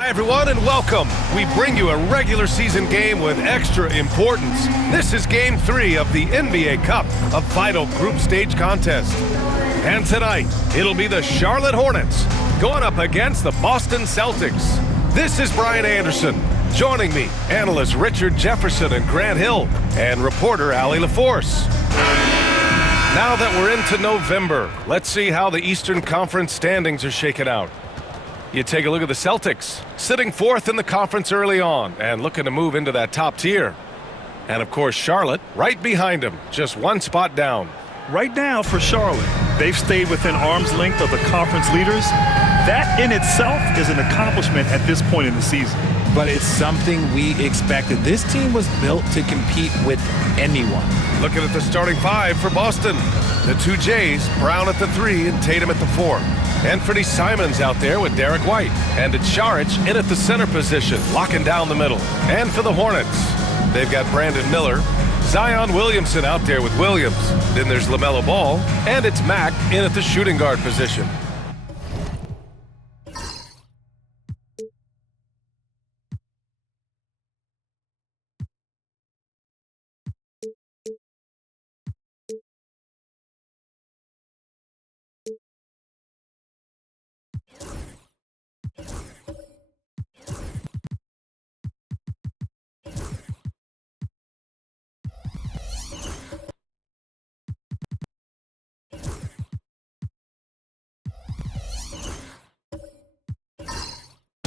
Hi everyone and welcome. We bring you a regular season game with extra importance. This is Game 3 of the NBA Cup, a vital group stage contest. And tonight, it'll be the Charlotte Hornets going up against the Boston Celtics. This is Brian Anderson. Joining me, analysts Richard Jefferson and Grant Hill, and reporter Allie LaForce. Now that we're into November, let's see how the Eastern Conference standings are shaken out. You take a look at the Celtics, sitting fourth in the conference early on and looking to move into that top tier. And of course, Charlotte right behind them, just one spot down. Right now for Charlotte, they've stayed within arm's length of the conference leaders. That in itself is an accomplishment at this point in the season. But it's something we expected. This team was built to compete with anyone. Looking at the starting five for Boston. The two Jays, Brown at the 3 and Tatum at the 4. Anthony Simons out there with Derek White. And it's Saric in at the center position, locking down the middle. And for the Hornets, they've got Brandon Miller, Zion Williamson out there with Williams. Then there's LaMelo Ball, and it's Mack in at the shooting guard position.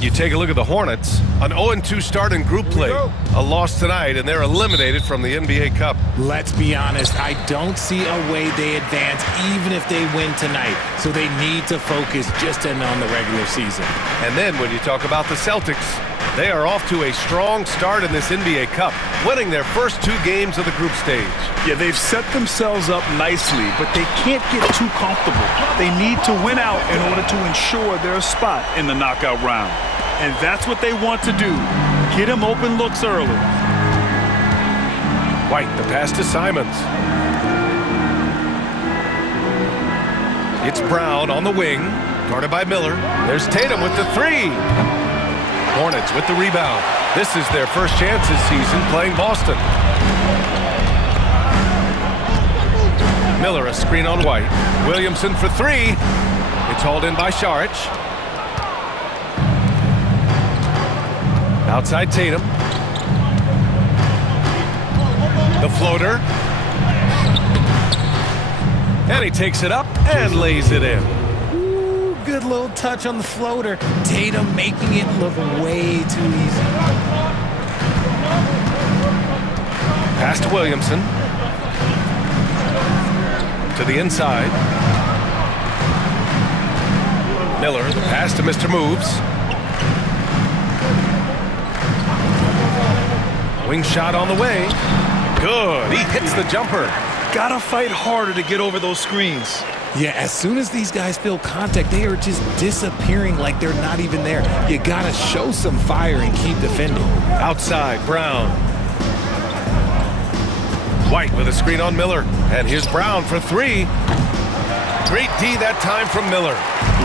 You take a look at the Hornets, an 0-2 start in group play. A loss tonight, and they're eliminated from the NBA Cup. Let's be honest, I don't see a way they advance even if they win tonight. So they need to focus just in on the regular season. And then when you talk about the Celtics, they are off to a strong start in this NBA Cup, winning their first 2 games of the group stage. Yeah, they've set themselves up nicely, but they can't get too comfortable. They need to win out in order to ensure their spot in the knockout round. And that's what they want to do. Get him open looks early. White, the pass to Simons. It's Brown on the wing, guarded by Miller. There's Tatum with the 3. Hornets with the rebound. This is their first chance this season playing Boston. Miller, a screen on White. Williamson for 3. It's hauled in by Saric. Outside Tatum. The floater. And he takes it up and lays it in. Ooh, good little touch on the floater. Tatum making it look way too easy. Pass to Williamson. To the inside. Miller, the pass to Mr. Moves. Wing shot on the way. Good. He hits the jumper. Gotta fight harder to get over those screens. Yeah, as soon as these guys feel contact, they are just disappearing like they're not even there. You gotta show some fire and keep defending. Outside, Brown. White with a screen on Miller. And here's Brown for 3. Great D that time from Miller.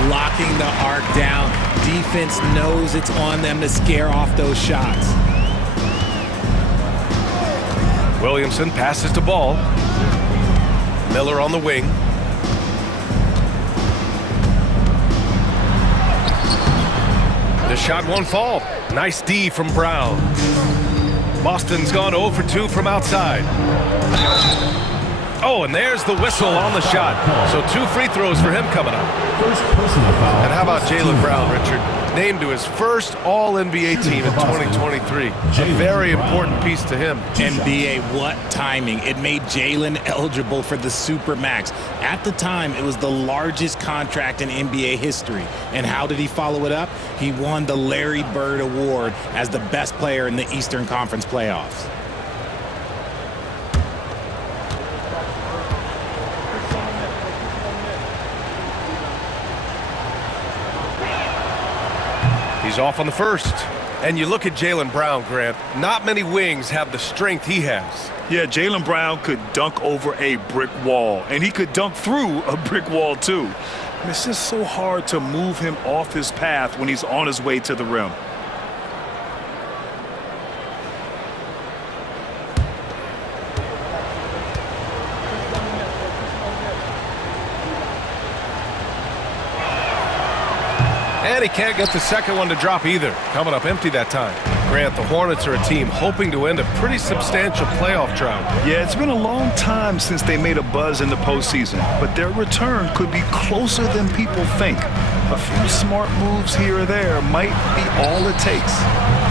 Locking the arc down. Defense knows it's on them to scare off those shots. Williamson passes to Ball. Miller on the wing. The shot won't fall. Nice D from Brown. Boston's gone 0 for 2 from outside. Oh, and there's the whistle on the shot. So 2 free throws for him coming up. And how about Jaylen Brown, Richard? Named to his first All-NBA team in 2023. A very important piece to him. NBA, what timing. It made Jaylen eligible for the Supermax. At the time, it was the largest contract in NBA history. And how did he follow it up? He won the Larry Bird Award as the best player in the Eastern Conference playoffs. He's off on the first. And you look at Jaylen Brown, Grant, not many wings have the strength he has. Yeah, Jaylen Brown could dunk over a brick wall, and he could dunk through a brick wall too. And it's just so hard to move him off his path when he's on his way to the rim. And he can't get the second one to drop either. Coming up empty that time. Grant, the Hornets are a team hoping to end a pretty substantial playoff drought. Yeah, it's been a long time since they made a buzz in the postseason, but their return could be closer than people think. A few smart moves here or there might be all it takes.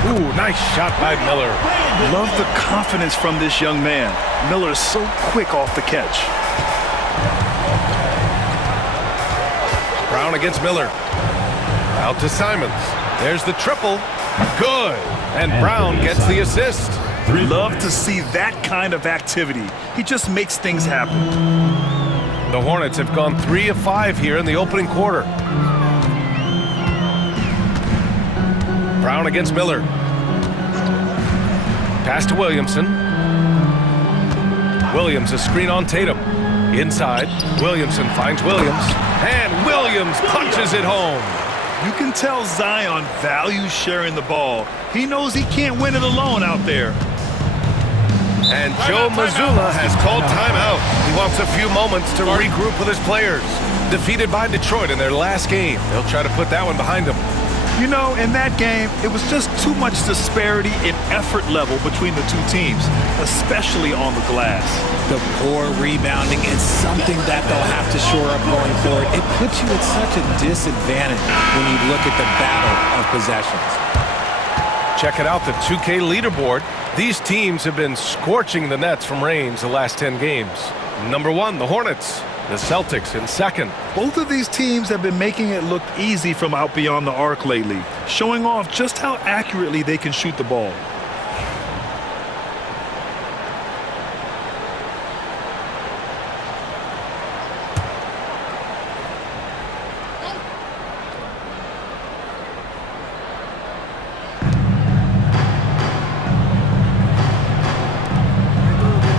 Ooh, nice shot by Miller. Love the confidence from this young man. Miller's so quick off the catch. Brown against Miller. Out to Simons. There's the triple. Good. And Brown gets the assist. Love to see that kind of activity. He just makes things happen. The Hornets have gone 3 of 5 here in the opening quarter. Brown against Miller. Pass to Williamson. Williams a screen on Tatum. Inside. Williamson finds Williams. And Williams punches it home. You can tell Zion values sharing the ball. He knows he can't win it alone out there. And Joe Mazzulla has called timeout. He wants a few moments to regroup with his players. Defeated by Detroit in their last game. They'll try to put that one behind them. You know, in that game, it was just too much disparity in effort level between the two teams, especially on the glass. The poor rebounding is something that they'll have to shore up going forward. It puts you at such a disadvantage when you look at the battle of possessions. Check it out, the 2K leaderboard. These teams have been scorching the nets from range the last 10 games. Number 1, the Hornets. The Celtics in second. Both of these teams have been making it look easy from out beyond the arc lately, showing off just how accurately they can shoot the ball.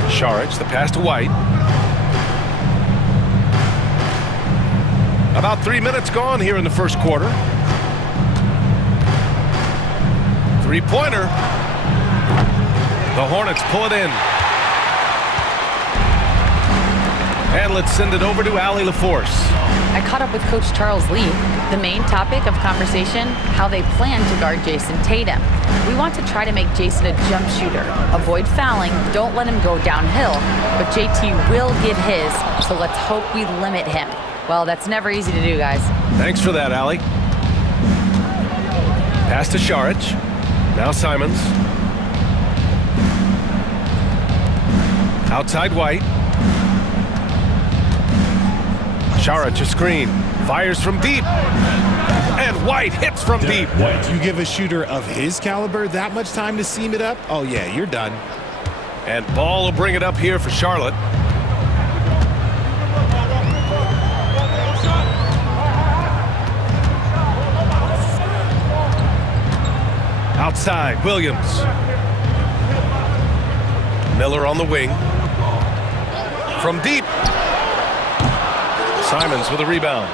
Saric, the pass to White. About 3 minutes gone here in the first quarter. Three-pointer. The Hornets pull it in. And let's send it over to Allie LaForce. I caught up with Coach Charles Lee. The main topic of conversation, how they plan to guard Jason Tatum. We want to try to make Jason a jump shooter. Avoid fouling, don't let him go downhill. But JT will get his, so let's hope we limit him. Well, that's never easy to do, guys. Thanks for that, Allie. Pass to Saric. Now Simons. Outside White. Saric a screen. Fires from deep. And White hits from deep. You give a shooter of his caliber that much time to seam it up? Oh, yeah, you're done. And Ball will bring it up here for Charlotte. Outside, Williams. Miller on the wing. From deep. Simons with a rebound.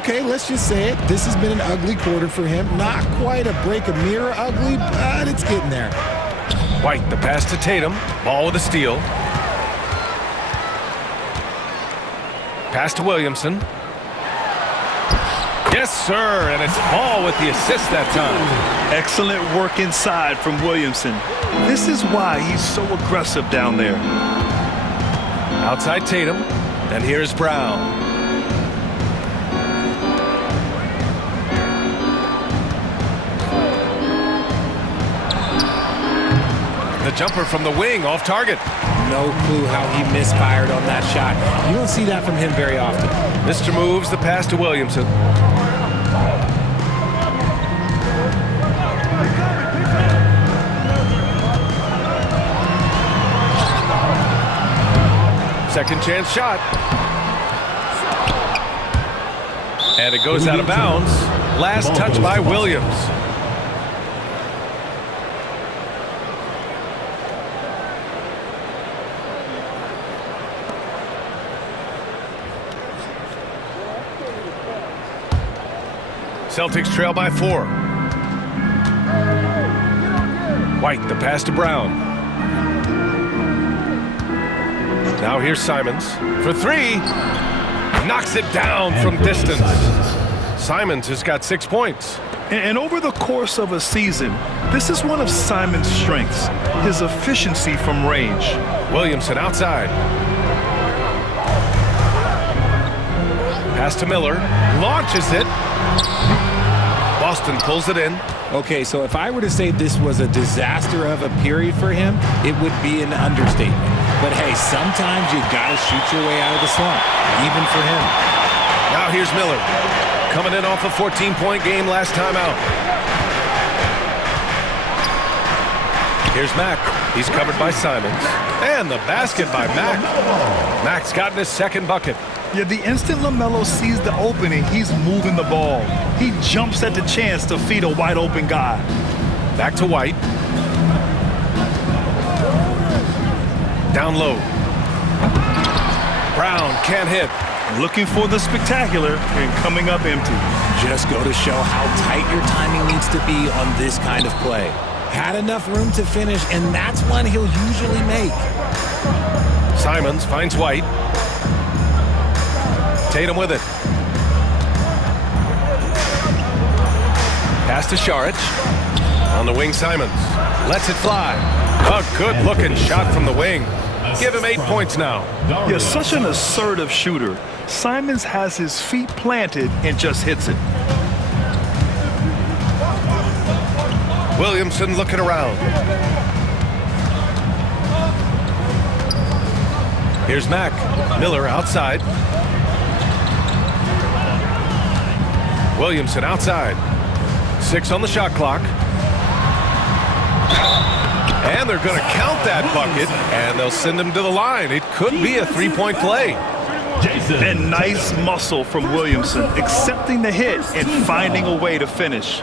Okay, let's just say it. This has been an ugly quarter for him. Not quite a break a mirror ugly, but it's getting there. White, the pass to Tatum. Ball with a steal. Pass to Williamson. Yes, sir, and it's Ball with the assist that time. Excellent work inside from Williamson. This is why he's so aggressive down there. Outside Tatum, and here's Brown. The jumper from the wing, off target. No clue how he misfired on that shot. You don't see that from him very often. Mr. Moves the pass to Williamson. Second chance shot. And it goes out of bounds. Last touch by Williams. Celtics trail by 4. White, the pass to Brown. Now here's Simons for 3. Knocks it down from distance. Simons has got 6 points. And over the course of a season, this is one of Simons' strengths, his efficiency from range. Williamson outside. Pass to Miller. Launches it. Boston pulls it in. Okay, so if I were to say this was a disaster of a period for him, it would be an understatement. But hey, sometimes you gotta shoot your way out of the slump, even for him. Now here's Miller, coming in off a 14-point game last time out. Here's Mack. He's covered by Simons. And the basket by Mack. Mack's gotten his second bucket. Yeah, the instant LaMelo sees the opening, he's moving the ball. He jumps at the chance to feed a wide-open guy. Back to White. Down low. Brown can't hit. Looking for the spectacular and coming up empty. Just go to show how tight your timing needs to be on this kind of play. Had enough room to finish, and that's one he'll usually make. Simons finds White. Tatum with it. Pass to Saric. On the wing, Simons lets it fly. A good-looking shot from the wing. Give him 8 points now. Yeah, such an assertive shooter. Simons has his feet planted and just hits it. Williamson looking around. Here's Mack. Miller outside. Williamson outside. 6 on the shot clock. And they're going to count that bucket, and they'll send him to the line. It could be a 3-point play. And nice muscle from Williamson, accepting the hit and finding a way to finish.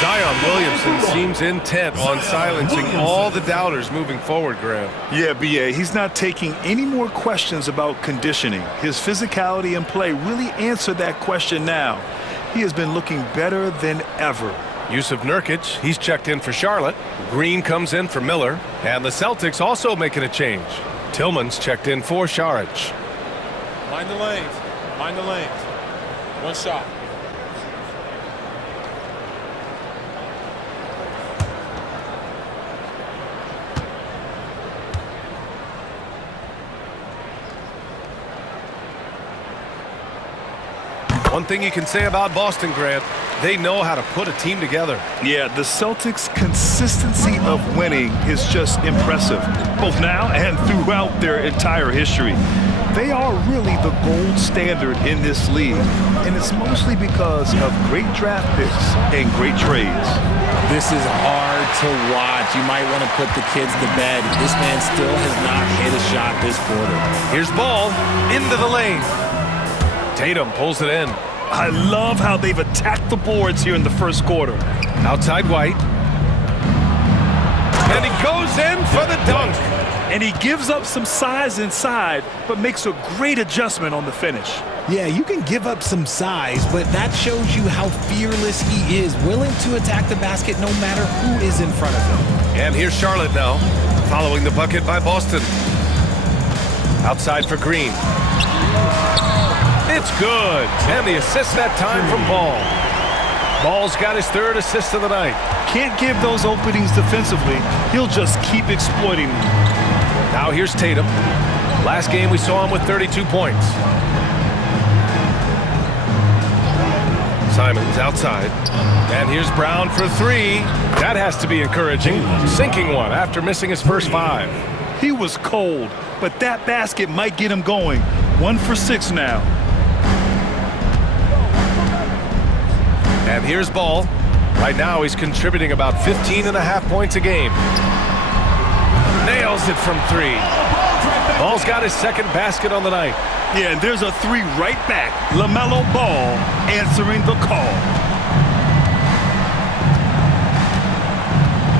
Zion Williamson seems intent on silencing all the doubters moving forward, Graham. Yeah, B.A., he's not taking any more questions about conditioning. His physicality and play really answered that question now. He has been looking better than ever. Yusuf Nurkic, he's checked in for Charlotte. Green comes in for Miller. And the Celtics also making a change. Tillman's checked in for Saric. Mind the lanes. Mind the lanes. One shot. One thing you can say about Boston, Grant, they know how to put a team together. Yeah, the Celtics' consistency of winning is just impressive, both now and throughout their entire history. They are really the gold standard in this league, and it's mostly because of great draft picks and great trades. This is hard to watch. You might want to put the kids to bed. This man still has not hit a shot this quarter. Here's ball into the lane. Tatum pulls it in. I love how they've attacked the boards here in the first quarter. Outside White. And he goes in for the dunk. And he gives up some size inside, but makes a great adjustment on the finish. Yeah, you can give up some size, but that shows you how fearless he is, willing to attack the basket no matter who is in front of him. And here's Charlotte now, following the bucket by Boston. Outside for Green. It's good. And the assist that time from Ball. Ball's got his third assist of the night. Can't give those openings defensively. He'll just keep exploiting them. Now here's Tatum. Last game we saw him with 32 points. Simons outside. And here's Brown for 3. That has to be encouraging. Sinking one after missing his first 5. He was cold, but that basket might get him going. 1 for 6 now. And here's Ball. Right now he's contributing about 15.5 points a game. Nails it from 3. Ball's got his second basket on the night. Yeah, and there's a 3 right back. LaMelo Ball answering the call.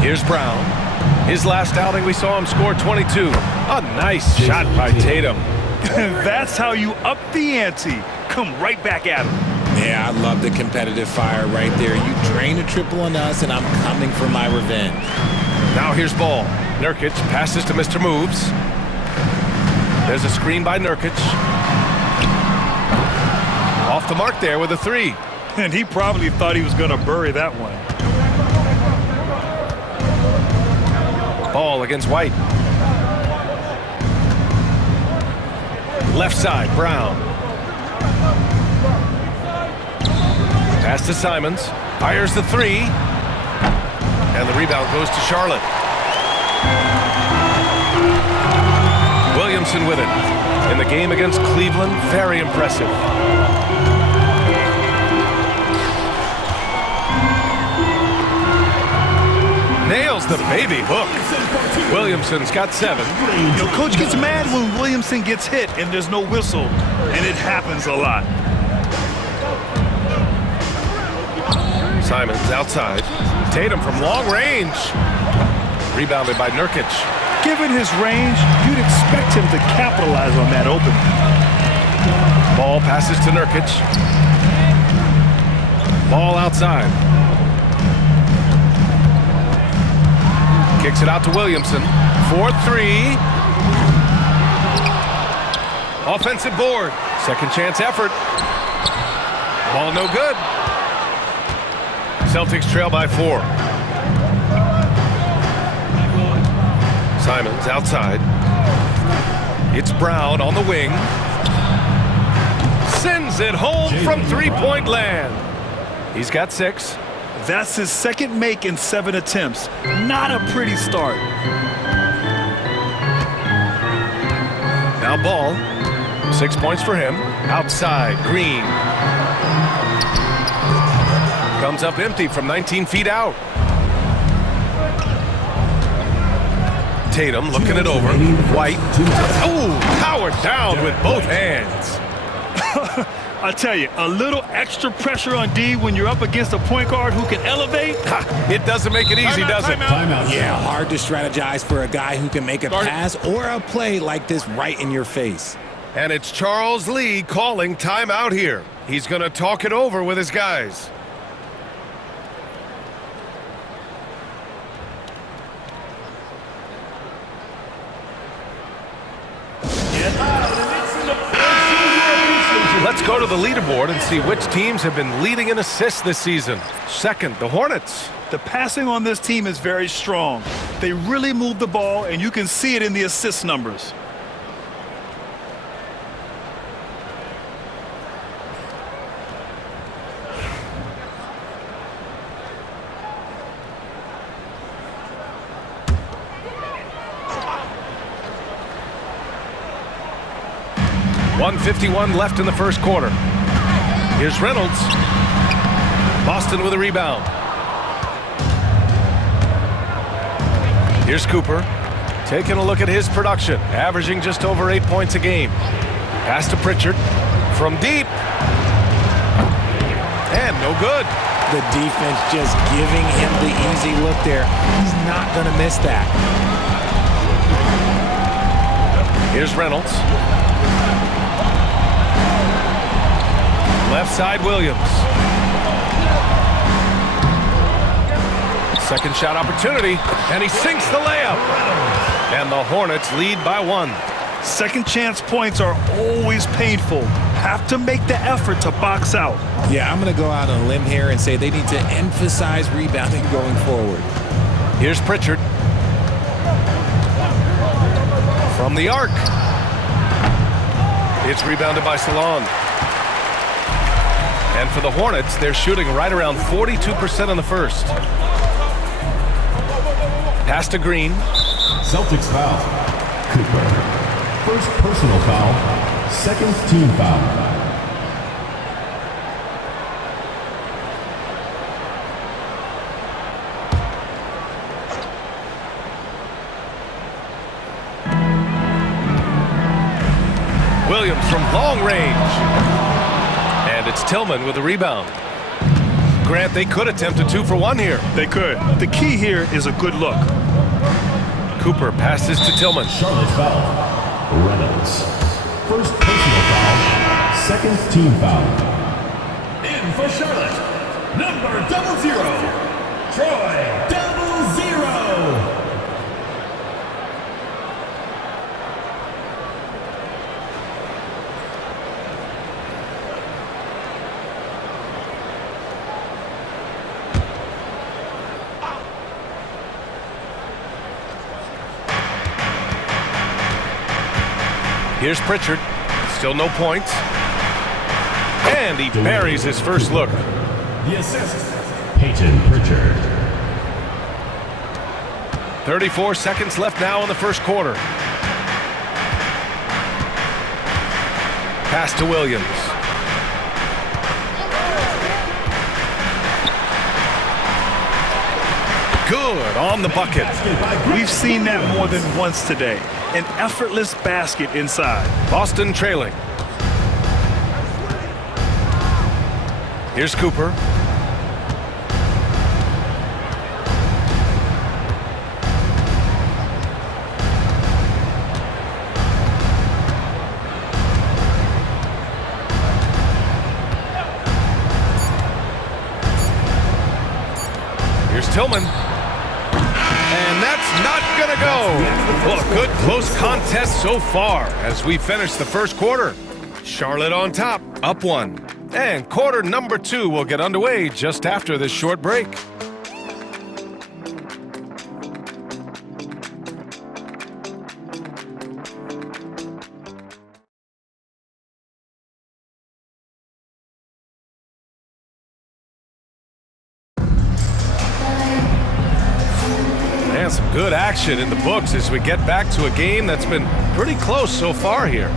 Here's Brown. His last outing we saw him score 22. A nice shot by Tatum. That's how you up the ante. Come right back at him. Yeah, I love the competitive fire right there. You drain a triple on us, and I'm coming for my revenge. Now here's Ball. Nurkic passes to Mr. Moves. There's a screen by Nurkic. Off the mark there with a three. And he probably thought he was going to bury that one. Ball against White. Left side, Brown. Pass to Simons. Fires the three. And the rebound goes to Charlotte. Williamson with it. In the game against Cleveland, very impressive. Nails the baby hook. Williamson's got 7. You know, coach gets mad when Williamson gets hit and there's no whistle, and it happens a lot. Simons outside. Tatum from long range. Rebounded by Nurkic. Given his range, you'd expect him to capitalize on that opening. Ball passes to Nurkic. Ball outside. Kicks it out to Williamson. 4-3. Offensive board. Second chance effort. Ball no good. Celtics trail by 4. Simons outside. It's Brown on the wing. Sends it home from three-point land. He's got 6. That's his second make in 7 attempts. Not a pretty start. Now Ball. 6 points for him. Outside, Green. Comes up empty from 19 feet out. Tatum looking it over. White. Oh, powered down with both hands. I tell you, a little extra pressure on D when you're up against a point guard who can elevate. It doesn't make it easy, does it? Yeah, hard to strategize for a guy who can make a pass or a play like this right in your face. And it's Charles Lee calling timeout here. He's going to talk it over with his guys. Let's go to the leaderboard and see which teams have been leading in assists this season. Second, the Hornets. The passing on this team is very strong. They really move the ball, and you can see it in the assist numbers. .151 left in the first quarter. Here's Reynolds. Boston with a rebound. Here's Cooper. Taking a look at his production. Averaging just over 8 points a game. Pass to Pritchard. From deep. And no good. The defense just giving him the easy look there. He's not going to miss that. Here's Reynolds. Left side, Williams. Second shot opportunity, and he sinks the layup. And the Hornets lead by 1. Second chance points are always painful. Have to make the effort to box out. Yeah, I'm going to go out on a limb here and say they need to emphasize rebounding going forward. Here's Pritchard. From the arc. It's rebounded by Salon. And for the Hornets, they're shooting right around 42% in the first. Pass to Green. Celtics foul. Cooper. First personal foul. Second team foul. Williams from long range. And it's Tillman with the rebound. Grant, they could attempt a 2-for-1 here. They could. The key here is a good look. Cooper passes to Tillman. Charlotte foul. Reynolds. First personal foul. Second team foul. In for Charlotte. Number 00. Troy 00. Here's Pritchard. Still no points. And he buries his first look. The assist, Peyton Pritchard. 34 seconds left now in the first quarter. Pass to Williams. Good on the bucket. We've seen that more than once today. An effortless basket inside. Boston trailing. Here's Cooper. Here's Tillman. And that's not gonna go. Well, a good close contest so far as we finish the first quarter. Charlotte on top, up 1. And quarter number 2 will get underway just after this short break. And some good action in the books as we get back to a game that's been pretty close so far here.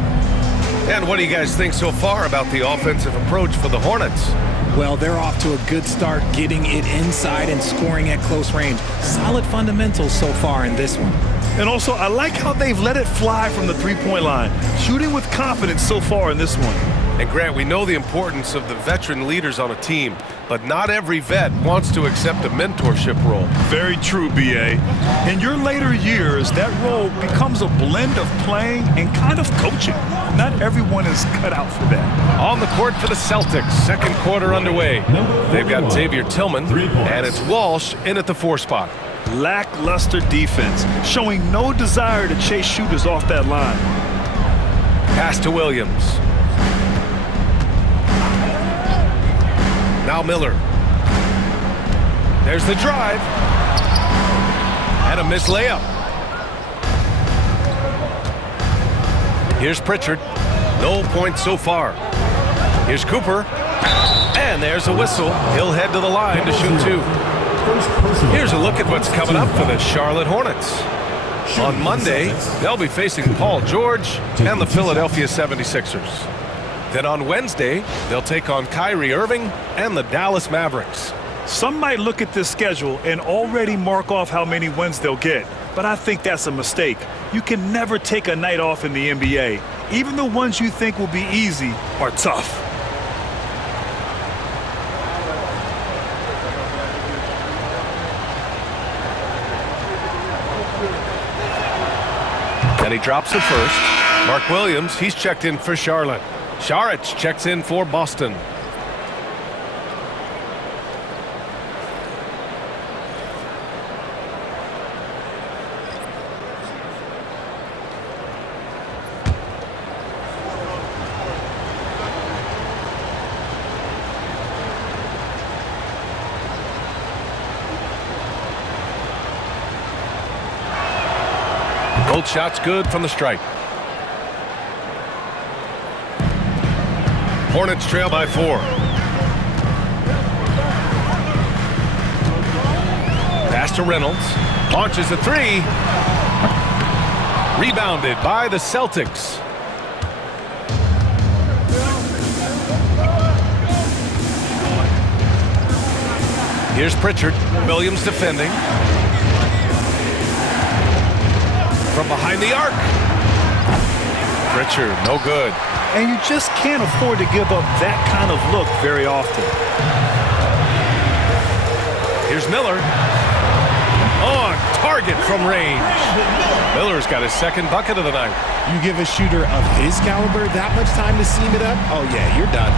And what do you guys think so far about the offensive approach for the Hornets? Well, they're off to a good start getting it inside and scoring at close range. Solid fundamentals so far in this one. And also, I like how they've let it fly from the three-point line. Shooting with confidence so far in this one. And Grant, we know the importance of the veteran leaders on a team, but not every vet wants to accept a mentorship role. Very true, B.A. In your later years, that role becomes a blend of playing and kind of coaching. Not everyone is cut out for that. On the court for the Celtics, second quarter underway. They've got Xavier Tillman, and it's Walsh in at the 4 spot. Lackluster defense, showing no desire to chase shooters off that line. Pass to Williams. Now Miller. There's the drive. And a missed layup. Here's Pritchard. No points so far. Here's Cooper. And there's a whistle. He'll head to the line to shoot 2. Here's a look at what's coming up for the Charlotte Hornets. On Monday, they'll be facing Paul George and the Philadelphia 76ers. Then on Wednesday, they'll take on Kyrie Irving and the Dallas Mavericks. Some might look at this schedule and already mark off how many wins they'll get, but I think that's a mistake. You can never take a night off in the NBA. Even the ones you think will be easy are tough. And he drops it first. Mark Williams, he's checked in for Charlotte. Saric checks in for Boston. Both shots good from the stripe. Hornets trail by 4. Pass to Reynolds. Launches a 3. Rebounded by the Celtics. Here's Pritchard. Williams defending. From behind the arc. Pritchard, no good. And you just can't afford to give up that kind of look very often. Here's Miller. On target from range. Miller's got his second bucket of the night. You give a shooter of his caliber that much time to seam it up? Oh, yeah, you're done.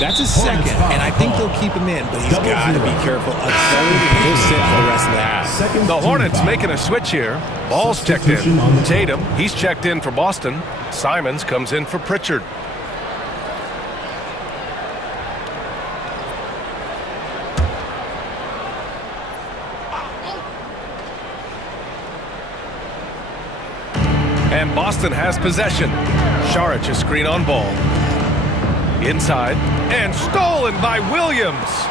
That's his second, and I think they'll keep him in, but he's got to be careful. A third, and he'll sit for the rest of the half. The Hornets making a switch here. Ball's checked in. Tatum, he's checked in for Boston. Simons comes in for Pritchard. And Boston has possession. Saric a screen on ball. Inside. And stolen by Williams.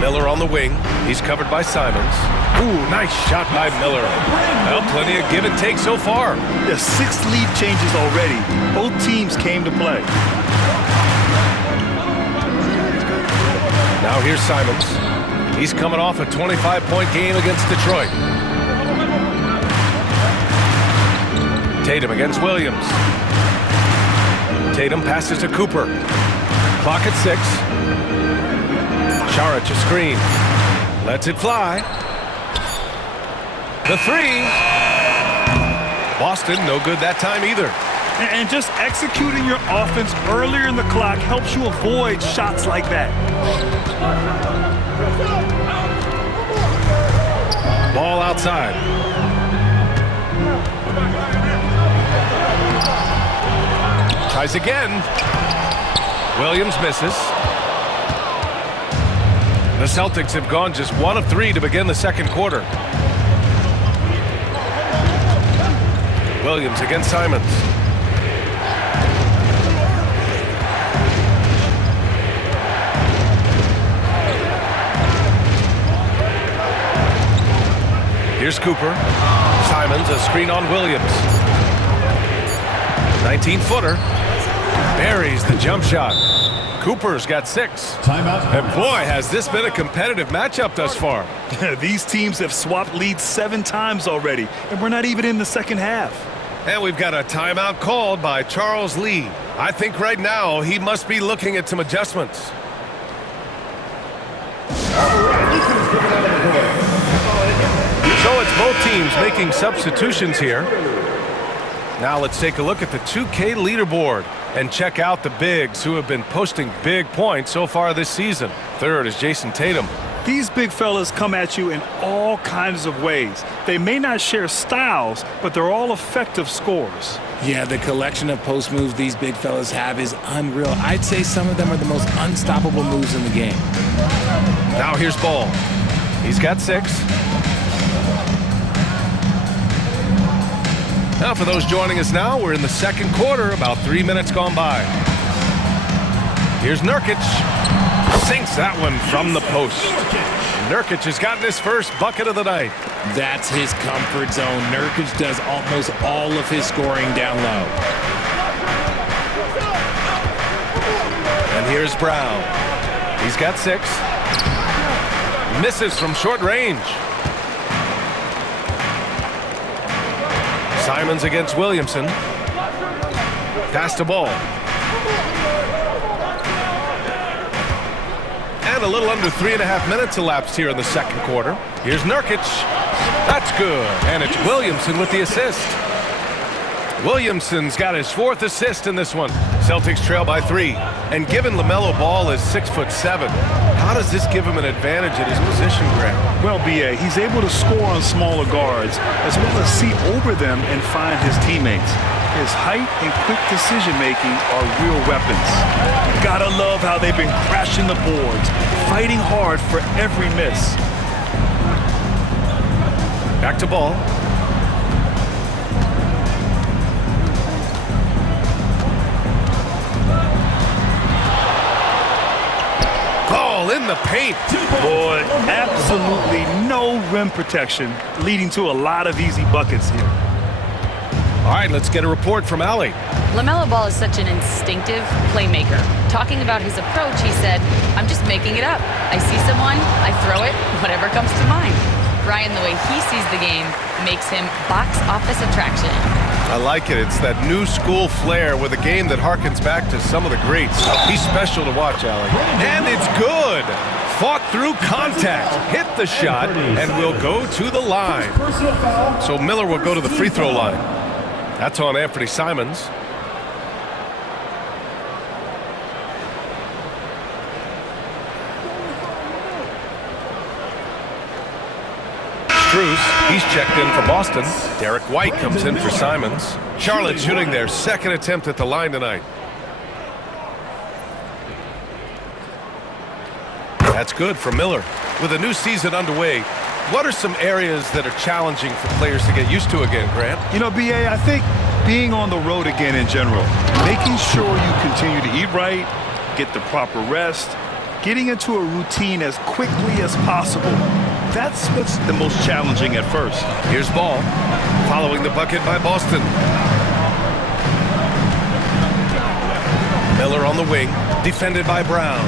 Miller on the wing. He's covered by Simons. Ooh, nice shot by Miller. Well, plenty of give and take so far. There's 6 lead changes already. Both teams came to play. Now here's Simons. He's coming off a 25-point game against Detroit. Tatum against Williams. Tatum passes to Cooper. Clock at 6. Saric a screen. Lets it fly. The 3. Boston no good that time either. And just executing your offense earlier in the clock helps you avoid shots like that. Ball outside. Tries again. Williams misses. The Celtics have gone just 1 of 3 to begin the second quarter. Williams against Simons. Here's Cooper. Simons a screen on Williams. 19-footer. Buries the jump shot. Cooper's got 6. Timeout. And boy, has this been a competitive matchup thus far. These teams have swapped leads 7 times already, and we're not even in the second half. And we've got a timeout called by Charles Lee. I think right now he must be looking at some adjustments. So it's both teams making substitutions here. Now let's take a look at the 2K leaderboard and check out the bigs who have been posting big points so far this season. Third is Jason Tatum. These big fellas come at you in all kinds of ways. They may not share styles, but they're all effective scorers. Yeah, the collection of post moves these big fellas have is unreal. I'd say some of them are the most unstoppable moves in the game. Now here's Ball. He's got 6. Now for those joining us now, we're in the second quarter, about 3 minutes gone by. Here's Nurkic. Sinks that one from the post. Nurkic has gotten his first bucket of the night. That's his comfort zone. Nurkic does almost all of his scoring down low. And here's Brown. He's got 6. Misses from short range. Simons against Williamson. Pass the ball. And a little under 3.5 minutes elapsed here in the second quarter. Here's Nurkic. That's good. And it's Williamson with the assist. Williamson's got his 4th assist in this one. Celtics trail by 3. And given LaMelo Ball is 6'7", how does this give him an advantage at his position, Grant? Well, B.A., he's able to score on smaller guards, as well as see over them and find his teammates. His height and quick decision-making are real weapons. Gotta love how they've been crashing the boards, fighting hard for every miss. Back to Ball. In the paint. Boy, absolutely no rim protection, leading to a lot of easy buckets here. All right, let's get a report from Allie. LaMelo Ball is such an instinctive playmaker. Talking about his approach, he said, "I'm just making it up. I see someone, I throw it, whatever comes to mind." Ryan, the way he sees the game makes him box office attraction. I like it. It's that new school flair with a game that harkens back to some of the greats. He's special to watch, Allie. And it's good. Fought through contact, hit the shot, and will go to the line. So Miller will go to the free throw line. That's on Anthony Simons. He's checked in for Boston. Derek White comes in for Simons. Charlotte shooting their second attempt at the line tonight. That's good for Miller. With a new season underway, What are some areas that are challenging for players to get used to again, Grant? You know, B.A., I think being on the road again in general, making sure you continue to eat right, get the proper rest, getting into a routine as quickly as possible. That's what's the most challenging at first. Here's Ball, following the bucket by Boston. Miller on the wing, defended by Brown.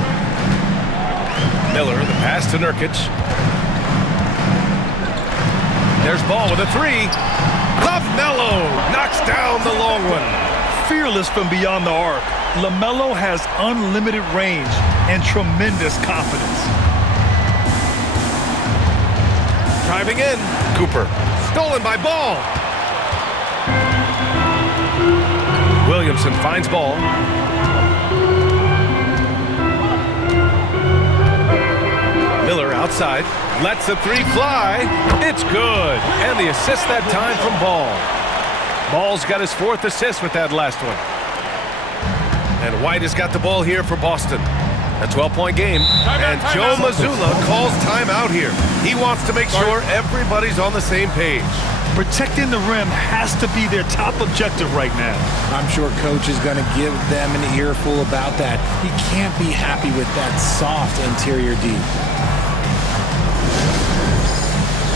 Miller, the pass to Nurkic. There's Ball with a three. LaMelo knocks down the long one. Fearless from beyond the arc, LaMelo has unlimited range and tremendous confidence. Driving in, Cooper, stolen by Ball. Williamson finds Ball. Miller outside, lets the three fly. It's good. And the assist that time from Ball. Ball's got his 4th assist with that last one. And White has got the ball here for Boston. A 12-point game. And Joe Mazzulla calls timeout here. He wants to make sure everybody's on the same page. Protecting the rim has to be their top objective right now. I'm sure Coach is going to give them an earful about that. He can't be happy with that soft interior D.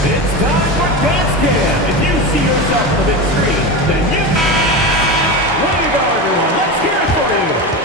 It's time for Dance Cam. If you see yourself on the big screen, then you... Way to go, everyone. Let's hear it for you.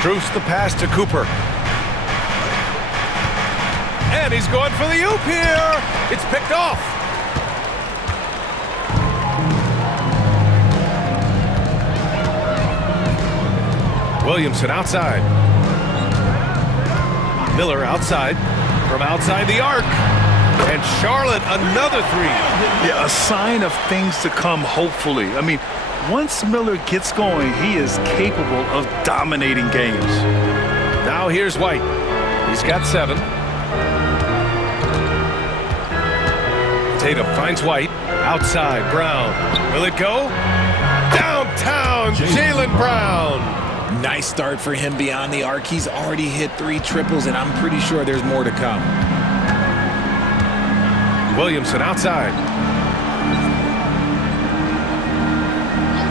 Struce the pass to Cooper. And he's going for the oop here. It's picked off. Williamson outside. Miller outside. From outside the arc. And Charlotte another three. Yeah, a sign of things to come, hopefully. I mean, once Miller gets going, he is capable of dominating games. Now here's White. He's got 7. Tatum finds White. Outside, Brown. Will it go? Downtown, Jaylen Brown. Nice start for him beyond the arc. He's already hit 3 triples, and I'm pretty sure there's more to come. Williamson outside.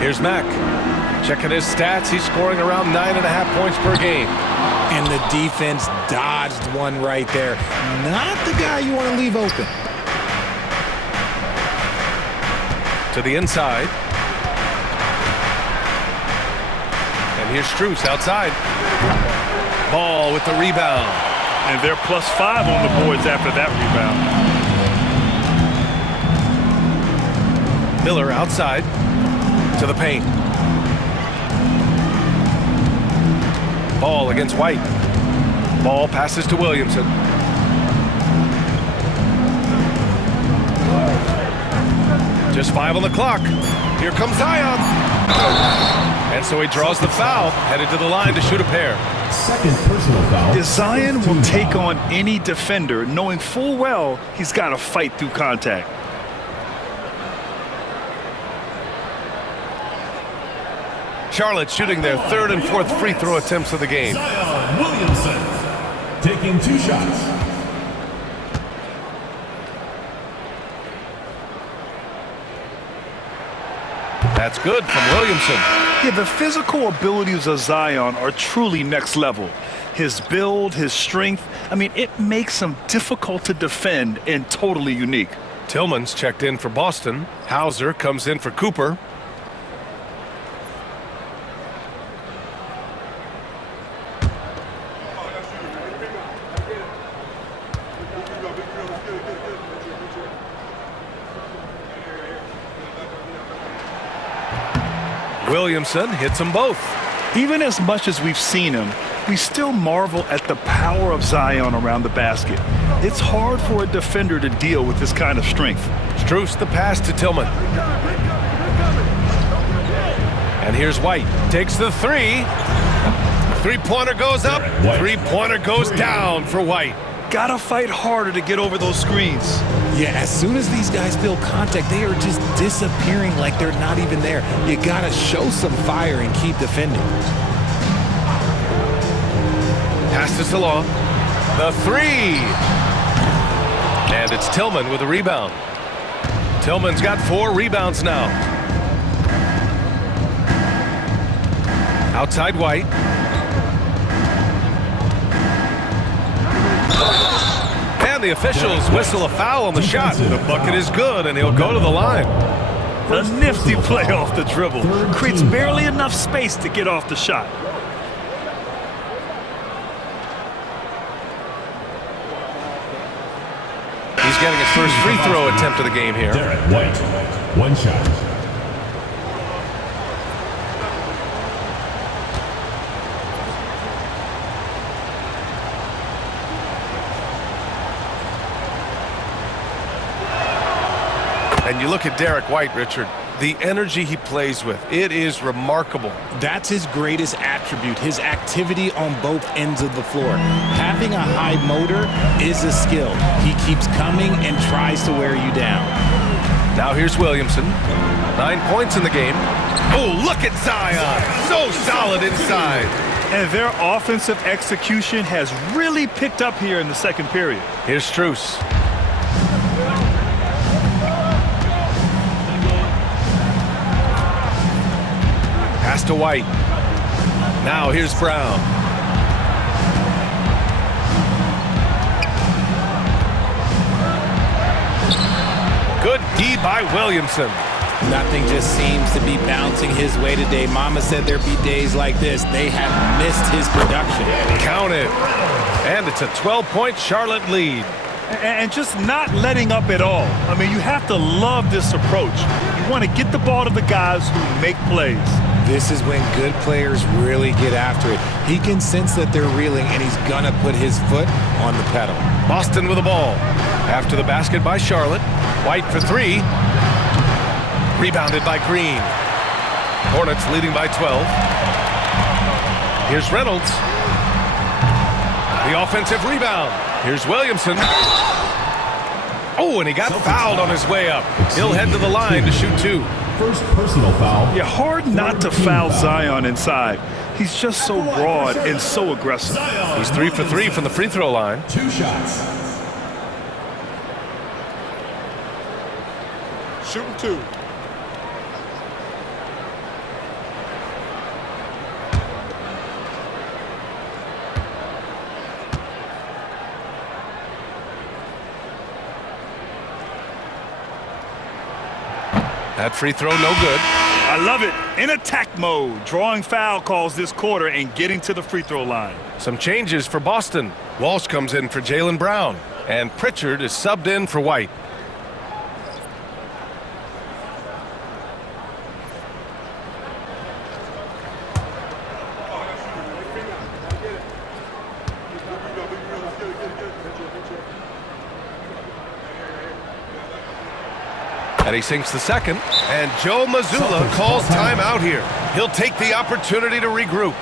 Here's Mack. Checking his stats. He's scoring around 9.5 points per game. And the defense dodged one right there. Not the guy you want to leave open. To the inside. And here's Struce outside. Ball with the rebound. And they're +5 on the boards after that rebound. Miller outside. To the paint. Ball against White. Ball passes to Williamson. Just 5 on the clock. Here comes Zion. And so he draws the foul, headed to the line to shoot a pair. Second personal foul. Zion will take on any defender, knowing full well he's got to fight through contact. Charlotte shooting their 3rd and 4th free throw attempts of the game. Zion Williamson taking 2 shots. That's good from Williamson. Yeah, the physical abilities of Zion are truly next level. His build, his strength, I mean, it makes him difficult to defend and totally unique. Tillman's checked in for Boston. Hauser comes in for Cooper. Williamson hits them both. Even as much as we've seen him, we still marvel at the power of Zion around the basket. It's hard for a defender to deal with this kind of strength. Strus the pass to Tillman. And here's White. Takes the three. Three-pointer goes up. Three-pointer goes down for White. Gotta fight harder to get over those screens. Yeah, as soon as these guys feel contact, they are just disappearing like they're not even there. You gotta show some fire and keep defending. Pass to Salon. The three. And it's Tillman with a rebound. Tillman's got 4 rebounds now. Outside White. And the officials whistle a foul on the shot. The bucket is good, and he'll go to the line. A nifty play off the dribble. Creates barely enough space to get off the shot. He's getting his first free throw attempt of the game here. Derek White, 1 shot. And you look at Derek White, Richard, the energy he plays with, it is remarkable. That's his greatest attribute, his activity on both ends of the floor. Having a high motor is a skill. He keeps coming and tries to wear you down. Now here's Williamson. 9 points in the game. Oh, look at Zion. So solid inside. And their offensive execution has really picked up here in the second period. Here's Strus. Pass to White. Now here's Brown. Good D by Williamson. Nothing just seems to be bouncing his way today. Mama said there'd be days like this. They have missed his production. Count it. And it's a 12-point Charlotte lead. And just not letting up at all. I mean, you have to love this approach. You want to get the ball to the guys who make plays. This is when good players really get after it. He can sense that they're reeling, and he's going to put his foot on the pedal. Boston with the ball. After the basket by Charlotte. White for 3. Rebounded by Green. Hornets leading by 12. Here's Reynolds. The offensive rebound. Here's Williamson. Oh, and he got fouled on his way up. He'll head to the line to shoot 2. First personal foul. Yeah, hard not to foul Zion inside. He's just so broad and so aggressive. He's 3 for 3 from the free throw line. 2 shots. Shooting 2. That free throw no good. I love it. In attack mode, drawing foul calls this quarter and getting to the free throw line. Some changes for Boston. Walsh comes in for Jaylen Brown. And Pritchard is subbed in for White. And he sinks the second. And Joe Mazzulla calls timeout here. He'll take the opportunity to regroup.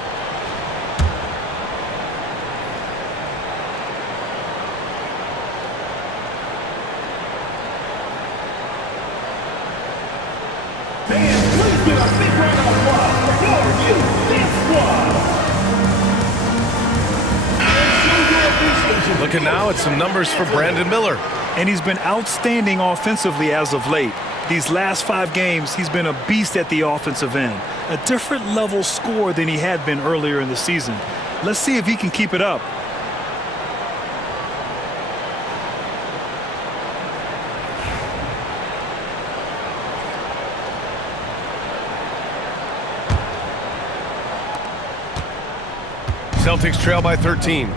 Fans, please give a big round of applause for your youth squad. Looking now at some numbers for Brandon Miller. And he's been outstanding offensively as of late. These last 5 games, he's been a beast at the offensive end. A different level scorer than he had been earlier in the season. Let's see if he can keep it up. Celtics trail by 13.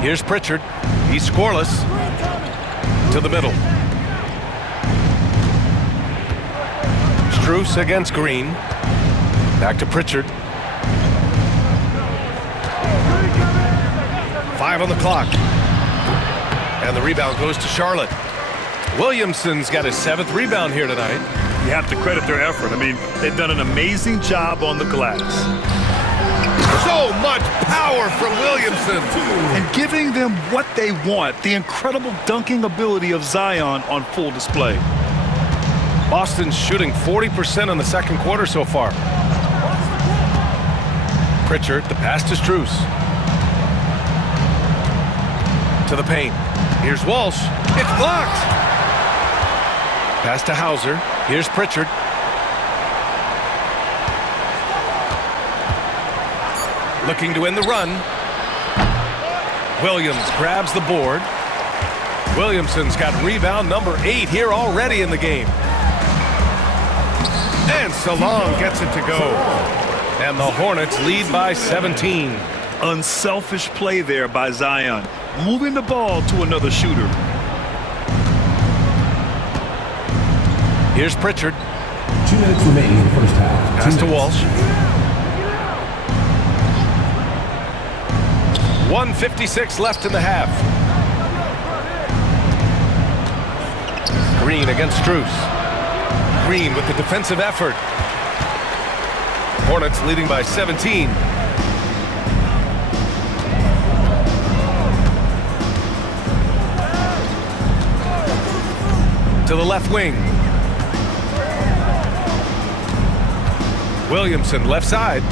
Here's Pritchard. He's scoreless. To the middle. Strus against Green. Back to Pritchard. 5 on the clock. And the rebound goes to Charlotte. Williamson's got his 7th rebound here tonight. You have to credit their effort. I mean, they've done an amazing job on the glass. So much power from Williamson. And giving them what they want, the incredible dunking ability of Zion on full display. Boston's shooting 40% in the second quarter so far. Pritchard, the pass to Strus. To the paint. Here's Walsh. It's blocked. Pass to Hauser. Here's Pritchard. Looking to win the run. Williams grabs the board. Williamson's got rebound number 8 here already in the game. And Salong gets it to go. And the Hornets lead by 17. Unselfish play there by Zion, moving the ball to another shooter. Here's Pritchard. 2 minutes remaining in the first half. Pass to Walsh. 1:56 left in the half. Green against Strus. Green with the defensive effort. Hornets leading by 17. To the left wing. Williamson left side.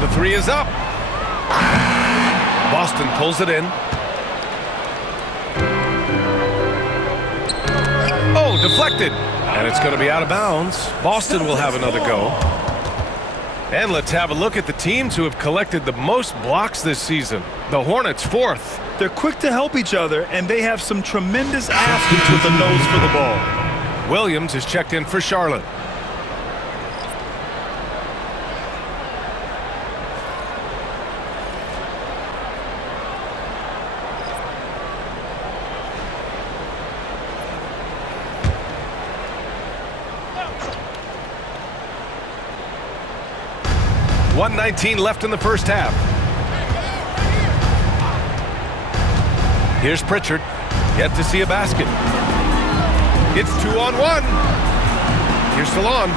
The 3 is up. Boston pulls it in. Oh, deflected. And it's going to be out of bounds. Boston will have another go. And let's have a look at the teams who have collected the most blocks this season. The Hornets 4th. They're quick to help each other, and they have some tremendous athletes with the nose for the ball. Williams is checked in for Charlotte. .119 left in the first half. Here's Pritchard. Yet to see a basket. It's 2-on-1. Here's Salon.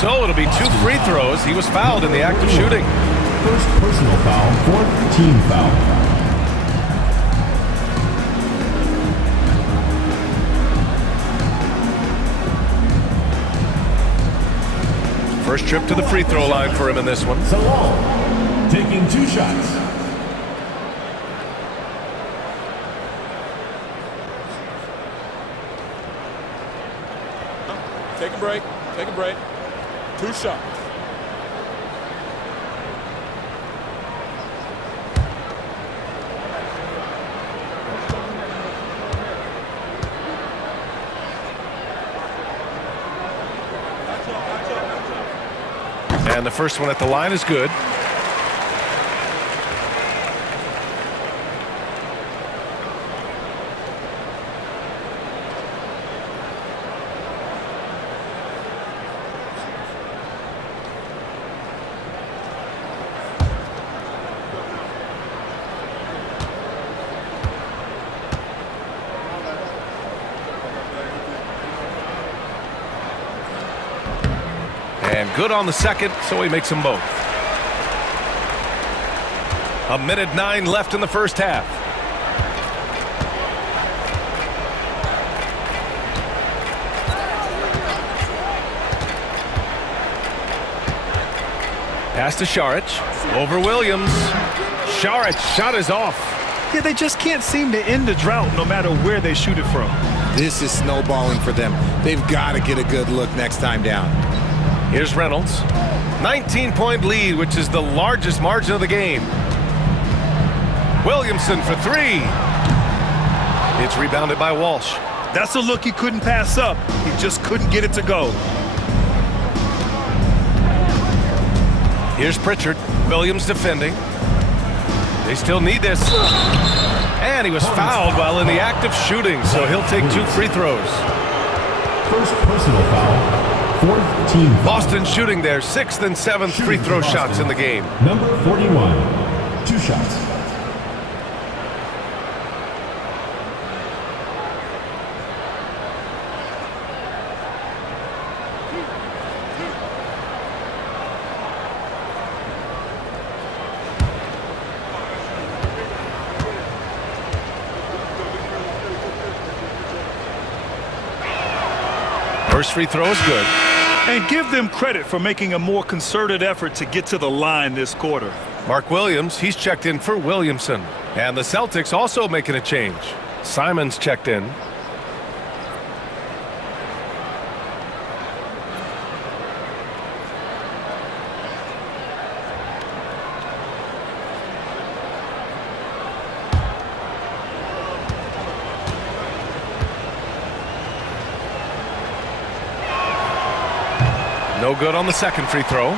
So it'll be 2 free throws. He was fouled in the act of shooting. First personal foul, 4th team foul. First trip to the free throw line for him in this one. Salon taking 2 shots. Take a break. Take a break. 2 shots. And the first one at the line is good. And good on the second, so he makes them both. 1:09 left in the first half. Pass to Šarić. Over Williams. Šarić shot is off. Yeah, they just can't seem to end the drought no matter where they shoot it from. This is snowballing for them. They've got to get a good look next time down. Here's Reynolds. 19-point lead, which is the largest margin of the game. Williamson for 3. It's rebounded by Walsh. That's a look he couldn't pass up. He just couldn't get it to go. Here's Pritchard. Williams defending. They still need this. And he was fouled while in the act of shooting, so he'll take 2 free throws. First personal foul, 4th team foul. Boston shooting their 6th and 7th free throw shots in the game. Number 41, 2 shots. First free throw is good. And give them credit for making a more concerted effort to get to the line this quarter. Mark Williams, he's checked in for Williamson. And the Celtics also making a change. Simon's checked in. No good on the second free throw.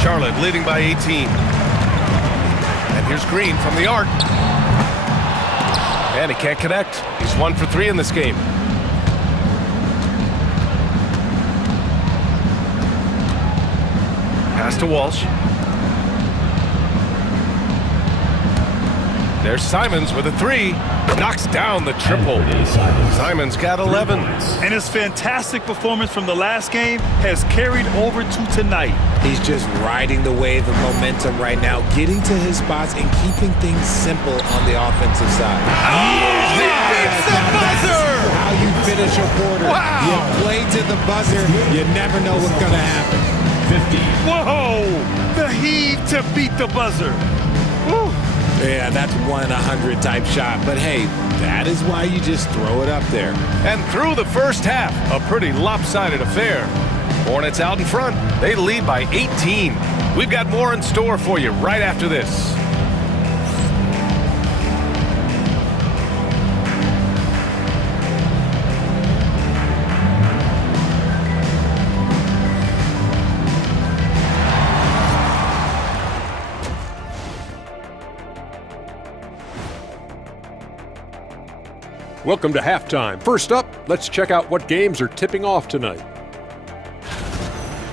Charlotte leading by 18. And here's Green from the arc. And he can't connect. He's 1 for 3 in this game. Pass to Walsh. There's Simons with a 3. Knocks down the triple. Simons got 11. And his fantastic performance from the last game has carried over to tonight. He's just riding the wave of momentum right now, getting to his spots and keeping things simple on the offensive side. Oh, he beats the buzzer! How you finish a quarter. Wow. You play to the buzzer, you never know what's going to happen. 50. Whoa! The heave to beat the buzzer. Woo. Yeah, that's 1 in 100 type shot. But hey, that is why you just throw it up there. And through the first half, a pretty lopsided affair. Hornets out in front. They lead by 18. We've got more in store for you right after this. Welcome to halftime. First up, let's check out what games are tipping off tonight.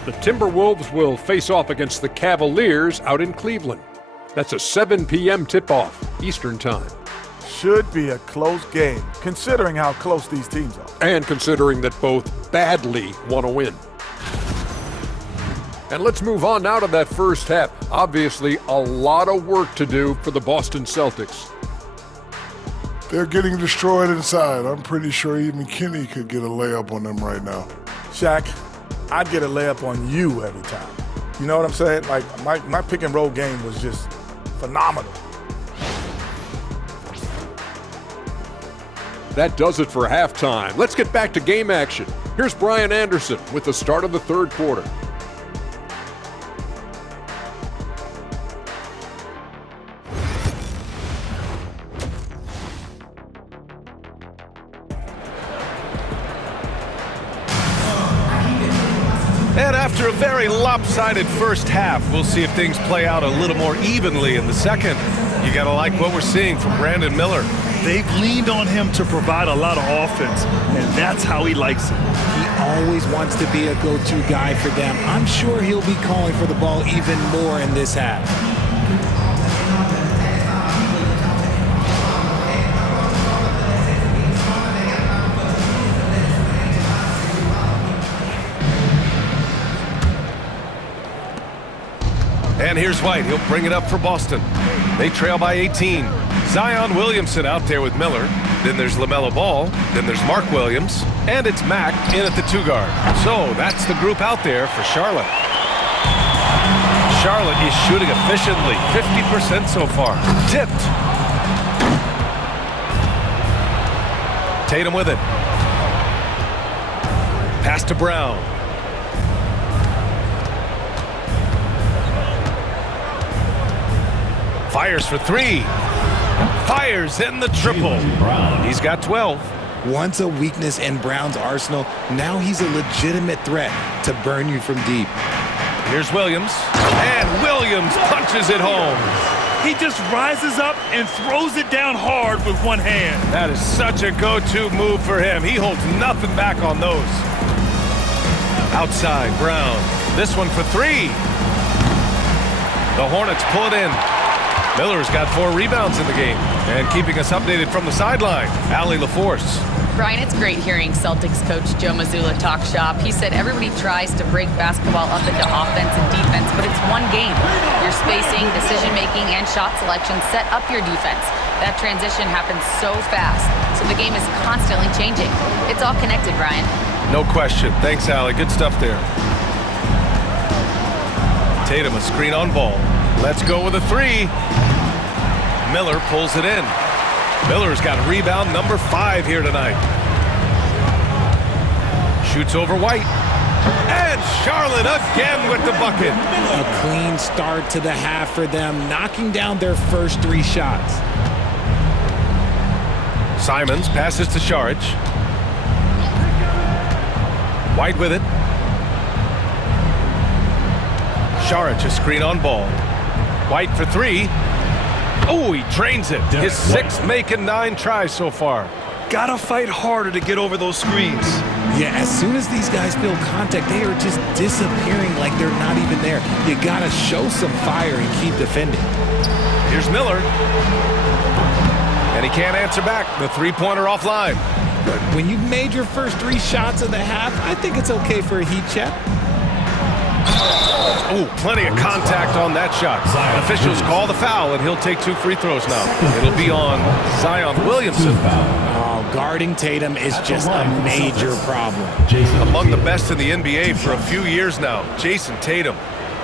The Timberwolves will face off against the Cavaliers out in Cleveland. That's a 7 p.m. tip-off, Eastern Time. Should be a close game, considering how close these teams are. And considering that both badly want to win. And let's move on now to that first half. Obviously, a lot of work to do for the Boston Celtics. They're getting destroyed inside. I'm pretty sure even Kenny could get a layup on them right now. Shaq, I'd get a layup on you every time. You know what I'm saying? Like, my pick and roll game was just phenomenal. That does it for halftime. Let's get back to game action. Here's Brian Anderson with the start of the third quarter. And after a very lopsided first half, we'll see if things play out a little more evenly in the second. You gotta like what we're seeing from Brandon Miller. They've leaned on him to provide a lot of offense, and that's how he likes it. He always wants to be a go-to guy for them. I'm sure he'll be calling for the ball even more in this half. And here's White. He'll bring it up for Boston. They trail by 18. Zion Williamson out there with Miller. Then there's LaMelo Ball. Then there's Mark Williams. And it's Mack in at the 2-guard. So that's the group out there for Charlotte. Charlotte is shooting efficiently. 50% so far. Tipped. Tatum with it. Pass to Brown. Fires for 3. Fires in the triple. He's got 12. Once a weakness in Brown's arsenal, now he's a legitimate threat to burn you from deep. Here's Williams. And Williams punches it home. He just rises up and throws it down hard with one hand. That is such a go-to move for him. He holds nothing back on those. Outside, Brown. This one for three. The Hornets pull it in. Miller's got 4 rebounds in the game. And keeping us updated from the sideline, Allie LaForce. Brian, it's great hearing Celtics coach Joe Mazzulla talk shop. He said everybody tries to break basketball up into offense and defense, but it's one game. Your spacing, decision-making, and shot selection set up your defense. That transition happens so fast, so the game is constantly changing. It's all connected, Brian. No question. Thanks, Allie. Good stuff there. Tatum, a screen on ball. Let's go with a 3. Miller pulls it in. Miller's got rebound number 5 here tonight. Shoots over White. And Charlotte again with the bucket. A clean start to the half for them, knocking down their first 3 shots. Simons passes to Šarić. White with it. Šarić, a screen on ball. White for 3. Oh, he drains it. His 6th make and 9 tries so far. Gotta fight harder to get over those screens. Yeah, as soon as these guys feel contact, they are just disappearing like they're not even there. You gotta show some fire and keep defending. Here's Miller. And he can't answer back. The 3-pointer offline. When you've made your first 3 shots of the half, I think it's okay for a heat check. Oh, plenty of contact on that shot. Officials call the foul, and he'll take 2 free throws now. It'll be on Zion Williamson. Oh, guarding Tatum is just a major problem. Among the best in the NBA for a few years now, Jason Tatum.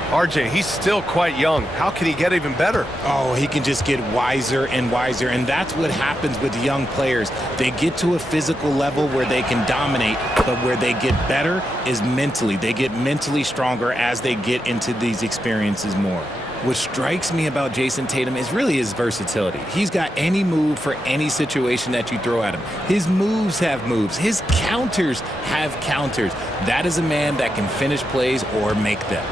RJ, he's still quite young. How can he get even better? Oh, he can just get wiser and wiser, and that's what happens with young players. They get to a physical level where they can dominate, but where they get better is mentally. They get mentally stronger as they get into these experiences more. What strikes me about Jason Tatum is really his versatility. He's got any move for any situation that you throw at him. His moves have moves. His counters have counters. That is a man that can finish plays or make them.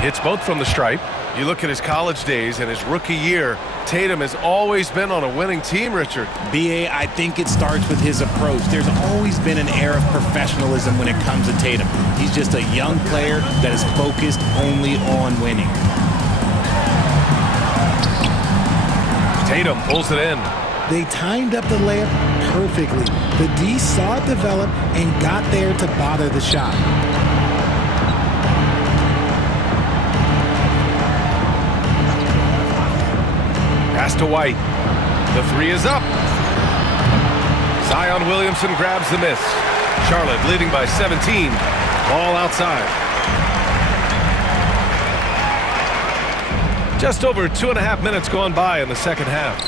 Hits both from the stripe. You look at his college days and his rookie year, Tatum has always been on a winning team, Richard. B.A., I think it starts with his approach. There's always been an air of professionalism when it comes to Tatum. He's just a young player that is focused only on winning. Tatum pulls it in. They timed up the layup perfectly. The D saw it develop and got there to bother the shot. Pass to White. The 3 is up. Zion Williamson grabs the miss. Charlotte leading by 17. Ball outside. Just over 2.5 minutes gone by in the second half.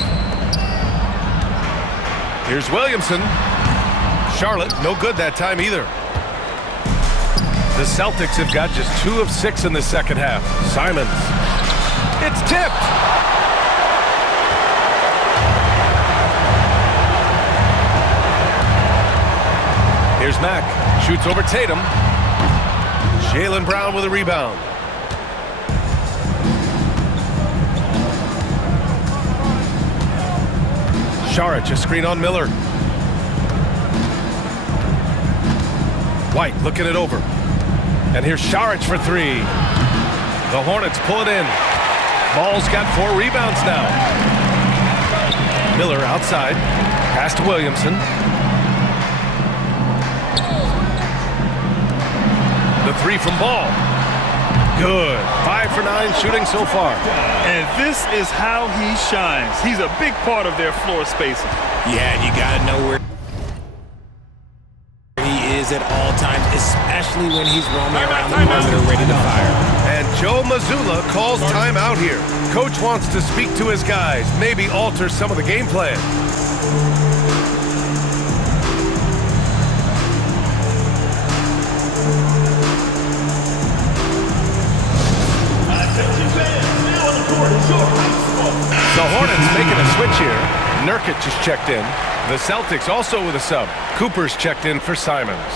Here's Williamson. Charlotte, no good that time either. The Celtics have got just 2 of 6 in the second half. Simons. It's tipped. Here's Mack. Shoots over Tatum. Jaylen Brown with a rebound. Šarić, a screen on Miller. White looking it over. And here's Šarić for 3. The Hornets pull it in. Ball's got 4 rebounds now. Miller outside. Pass to Williamson. The 3 from Ball. Good. 5 for 9 shooting so far. And this is how he shines. He's a big part of their floor spacing. Yeah, you got to know where he is at all times, especially when he's roaming around the perimeter ready to fire. And Joe Mazzulla calls timeout here. Coach wants to speak to his guys, maybe alter some of the game plan. The Hornets making a switch here. Nurkic is checked in. The Celtics also with a sub. Cooper's checked in for Simons.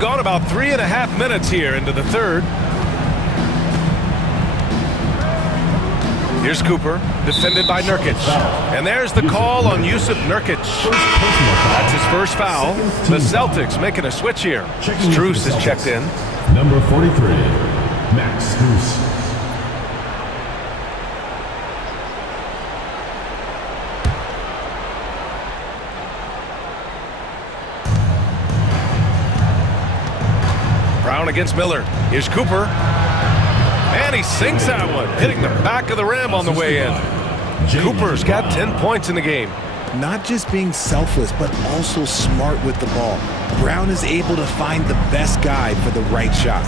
gone about 3.5 minutes here into the third. Here's Cooper, defended by Nurkic. And there's the call on Yusuf Nurkic. That's his first foul. The Celtics making a switch here. Strus is checked in. Number 43, Max Strus. Brown against Miller. Here's Cooper. And he sinks that one, hitting the back of the rim on the way in. Cooper's got 10 points in the game. Not just being selfless, but also smart with the ball. Brown is able to find the best guy for the right shot.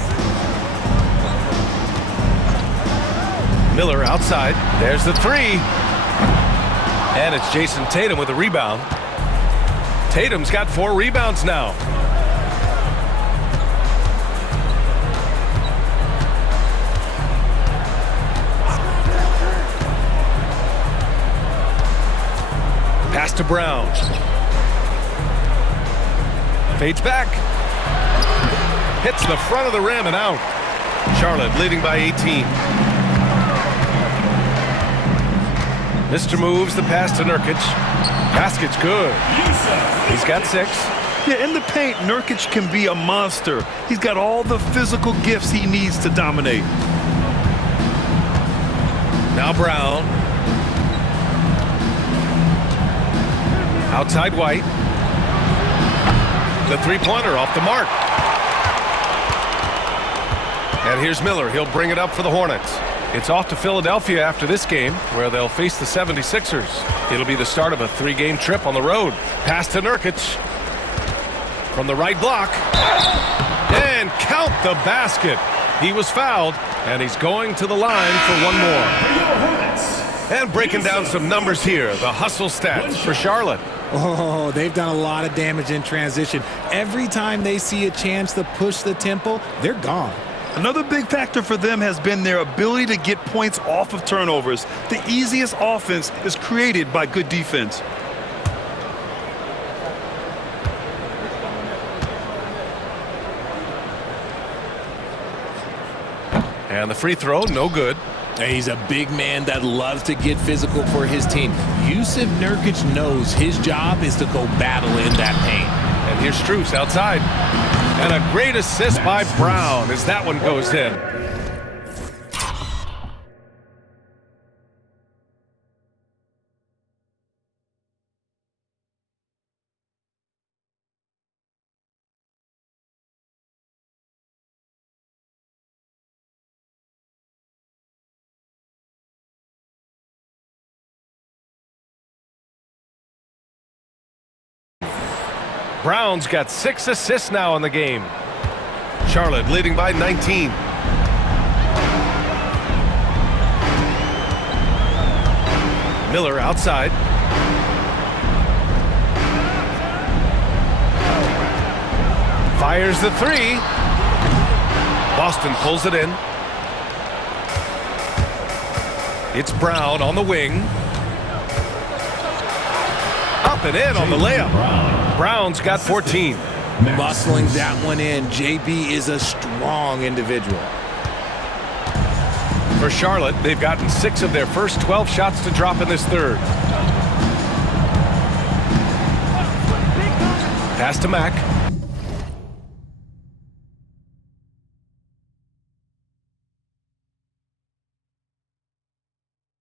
Miller outside. There's the three. And it's Jason Tatum with a rebound. Tatum's got 4 rebounds now. Pass to Brown. Fades back. Hits the front of the rim and out. Charlotte leading by 18. Mr. moves the pass to Nurkic. Basket's good. He's got 6. Yeah, in the paint, Nurkic can be a monster. He's got all the physical gifts he needs to dominate. Now Brown. Outside White. The three-pointer off the mark. And here's Miller. He'll bring it up for the Hornets. It's off to Philadelphia after this game, where they'll face the 76ers. It'll be the start of a 3-game trip on the road. Pass to Nurkic. From the right block. And count the basket. He was fouled, and he's going to the line for one more. And breaking down some numbers here, the hustle stats for Charlotte. Oh, they've done a lot of damage in transition. Every time they see a chance to push the tempo, they're gone. Another big factor for them has been their ability to get points off of turnovers. The easiest offense is created by good defense. And the free throw, no good. He's a big man that loves to get physical for his team. Yusuf Nurkic knows his job is to go battle in that paint. And here's Strus outside. And a great assist by Brown as that one goes in. Brown's got 6 assists now in the game. Charlotte leading by 19. Miller outside. Fires the 3. Boston pulls it in. It's Brown on the wing. Up and in on the layup. Brown's got 14. Muscling that one in. JB is a strong individual. For Charlotte, they've gotten 6 of their first 12 shots to drop in this third. Pass to Mack.